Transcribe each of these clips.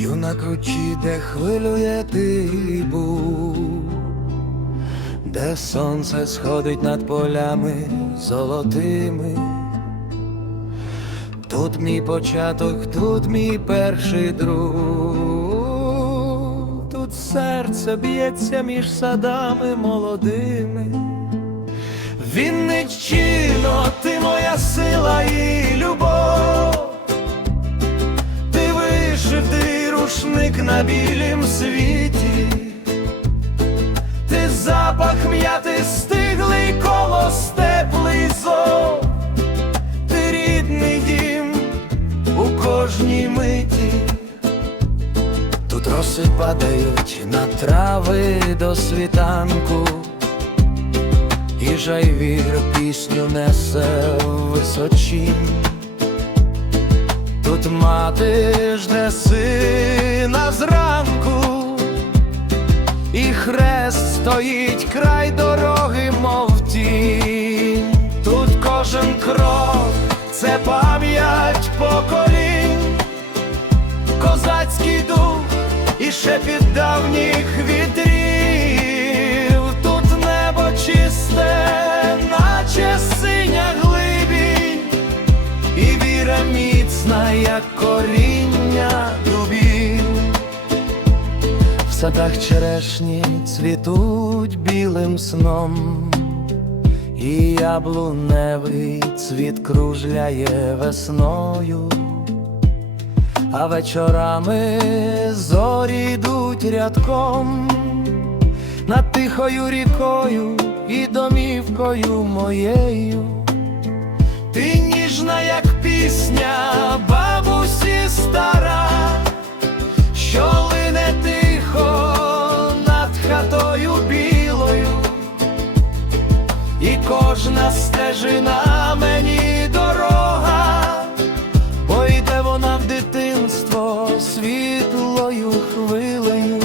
Стою на кручі, де хвилює дибу, де сонце сходить над полями золотими. Тут мій початок, тут мій перший друг, тут серце б'ється між садами молодими. Вінниччино, ти моя запах стиглий коло степлий зов, ти рідний дім у кожній миті. Тут роси падають на трави до світанку. І жайвір пісню несе височінь. Тут мати жде сина зранку, і хрест стоїть край дороги, мов тінь. Тут кожен крок це пам'ять поколінь, козацький дух і шепіт давніх вітрів. Тут небо чисте, наче синя глибінь, і віра міцна, як коріння садах черешні цвітуть білим сном, і яблуневий цвіт кружляє весною. А вечорами зорі йдуть рядком над тихою рікою і домівкою моєю. Кожна стежина мені дорога. Бо йде вона в дитинство світлою хвилею.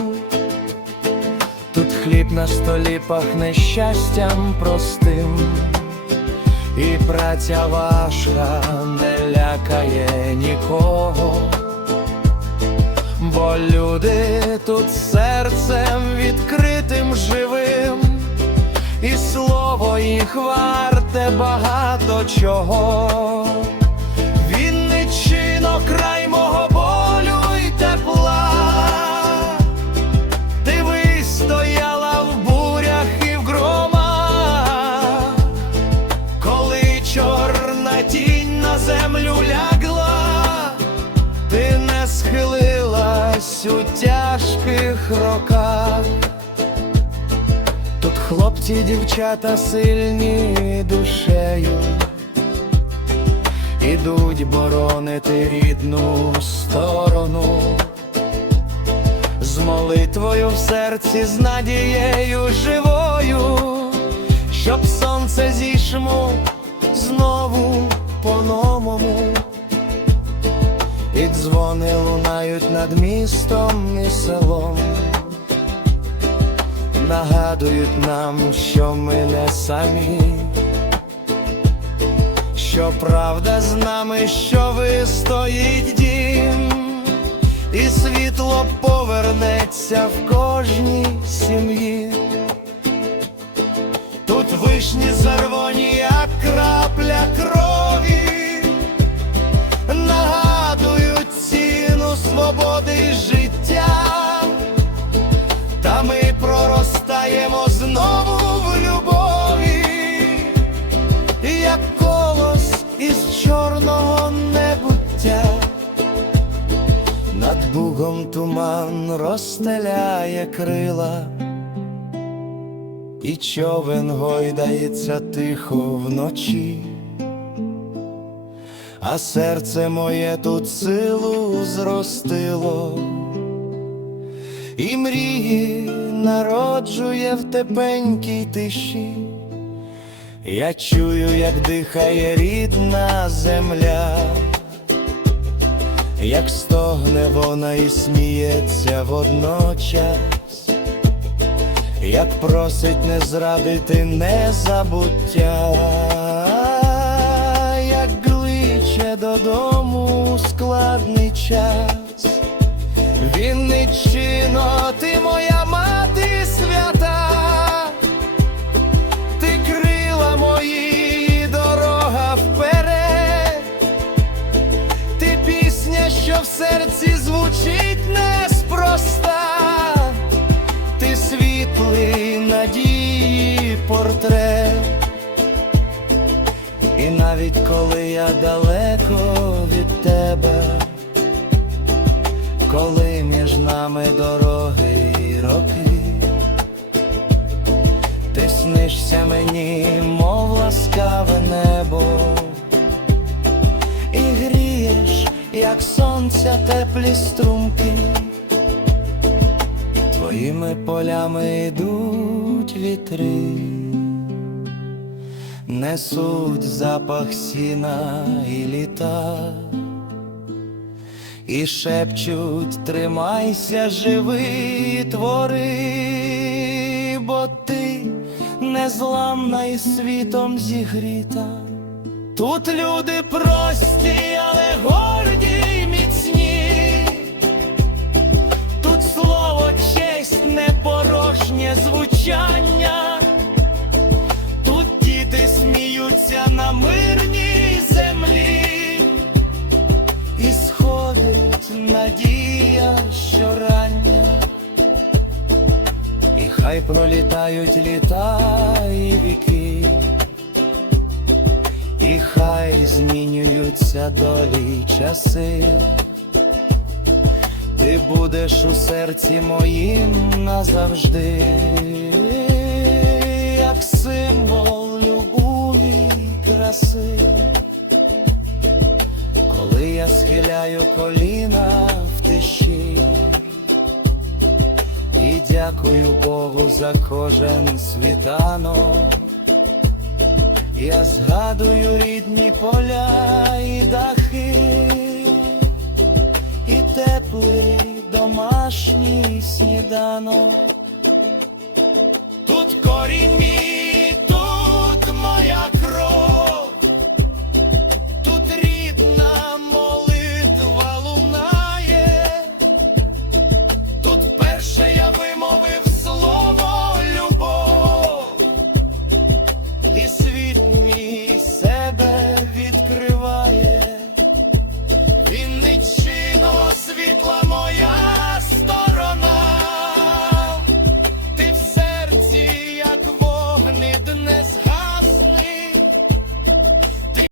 Тут хліб на столі пахне щастям простим, і праця ваша не лякає нікого, бо люди тут серцем відкритим живим, і слово їх варте багато чого. Вінничино, край мого болю й тепла, ти вистояла в бурях і в громах, коли чорна тінь на землю лягла, ти не схилилась у тяжких роках. Хлопці, дівчата сильні душею. Ідуть боронити рідну сторону, з молитвою в серці, з надією живою, щоб сонце зійшло знову по-новому, і дзвони лунають над містом і селом, нагадують нам, що ми не самі що правда з нами, що вистоїть дім, і світло повернеться в кожній сім'ї. Тут вишні червоні, як крапля туман розстеляє крила, і човен гойдається тихо вночі, а серце моє тут силу зростило. І мрії народжує в тепенькій тиші. Я чую, як дихає рідна земля, як стогне вона і сміється водночас, як просить не зрадити незабуття, як кличе додому складний час, батьківщино, ти навіть коли я далеко від тебе, коли між нами дороги і роки, ти снишся мені, мов ласкаве небо, і грієш, як сонця теплі струмки, твоїми полями йдуть вітри несуть запах сіна і літа, і шепчуть, тримайся, живи, твори, бо ти незламна і світом зігріта. Тут люди прості, але горді й міцні. Тут слово честь не порожнє звучання. Хай пролітають літа і віки, і хай змінюються долі часи. Ти будеш у серці моїм назавжди, як символ любові й краси, коли я схиляю коліна в тиші, і дякую Богу за кожен світанок. Я згадую рідні поля і дахи і теплий домашній сніданок.